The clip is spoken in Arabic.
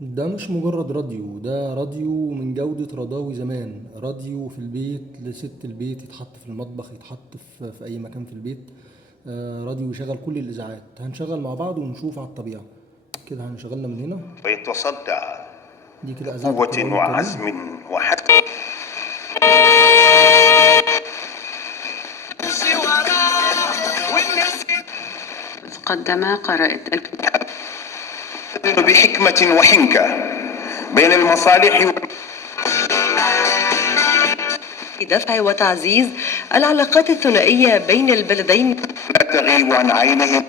ده مش مجرد راديو، ده راديو من جودة رضاوي زمان، راديو في البيت لست البيت، يتحط في المطبخ، يتحط في أي مكان في البيت. راديو يشغل كل الإذاعات. هنشغل مع بعض ونشوف على الطبيعة كده. هنشغلنا من هنا. فيتصدى دي كده إذاعة قوة القرآن الكريم. وعزم وحتم. قدم قارئ بحكمة وحنكة بين المصالح دفع وتعزيز العلاقات الثنائية بين البلدين. لا تغيب عن عينهم.